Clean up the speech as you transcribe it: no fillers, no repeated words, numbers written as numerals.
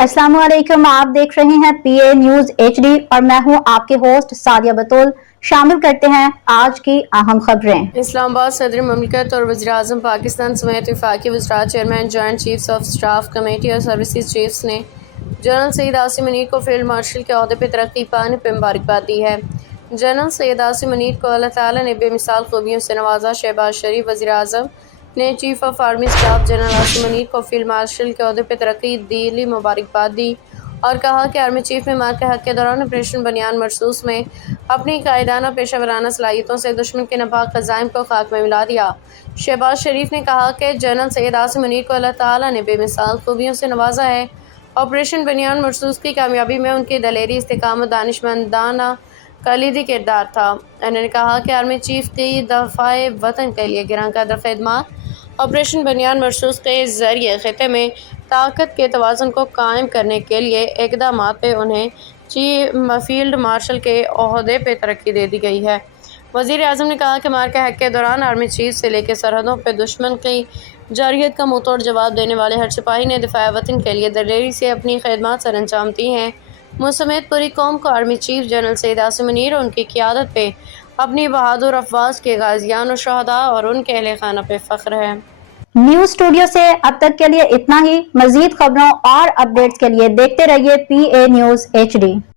अस्सलाम वालेकुम। आप देख रहे हैं पीए न्यूज एचडी और मैं हूं आपके होस्ट सादिया बतूल। शामिल करते हैं आज की अहम खबरें। इस्लामाबाद सदर ममलिकत और वज़ीर-ए-आज़म पाकिस्तान समेत वफाकी वज़रात chairman joint chiefs of staff committee और सर्विसेज चीफ्स ने जनरल सैयद आसिम मुनीर को फील्ड मार्शल के ओहदे पर तरक्की पाने पर मुबारकबाद दी है। जनरल सैयद आसिम मुनीर को अल्लाह ताला ने बेमिसाल खूबियों से नवाजा। शहबाज शरीफ वज़ीर-ए-आज़म ने chief of army staff general Asim Munir को फील्ड मार्शल के ओहदे पर तरक्की दिली मुबारकबाद दी और कहा कि आर्मी चीफ ने मार्के हक के दौरान ऑपरेशन बनियान मरसूस में अपनी कायदाना पेशा वराना सलाहियतों से दुश्मन के नापाक अज़ाइम को खाक में मिला दिया। शहबाज शरीफ ने कहा कि जनरल सैयद आसिम मुनीर को अल्लाह ताला ने बेमिसाल खूबियों से नवाजा है। ऑपरेशन बनियान मरसूस की कामयाबी में उनकी दलेरी, इस्तिकामत, दानिशमंदाना कलीदी किरदार था। उन्होंने कहा कि आर्मी चीफ की दफ़ाए वतन के लिए गिरां कदर खिदमत ऑपरेशन बनियान मरसूस के ज़रिए ख़िते में ताकत के तवाज़ुन को कायम करने के लिए इक़दामात पे उन्हें फील्ड मार्शल के ओहदे पे तरक्की दे दी गई है। वज़ीर आज़म ने कहा कि मार्के हक के दौरान आर्मी चीफ से लेकर सरहदों पर दुश्मन की जारियत का मुँह तोड़ जवाब देने वाले हर सिपाही ने दिफ़ाए वतन के लिए दलेरी से अपनी खिदमत सर अंजाम दी हैं। मुझ समेत पूरी कौम को army chief general Syed Asim Munir और उनकी क़ियादत पे अपनी बहादुर अफवाज के गाज़ियान और शहदा और उनके अहले खाना पे फ़ख्र है। न्यूज स्टूडियो से अब तक के लिए इतना ही। मजीद खबरों और अपडेट्स के लिए देखते रहिए पीए न्यूज एचडी।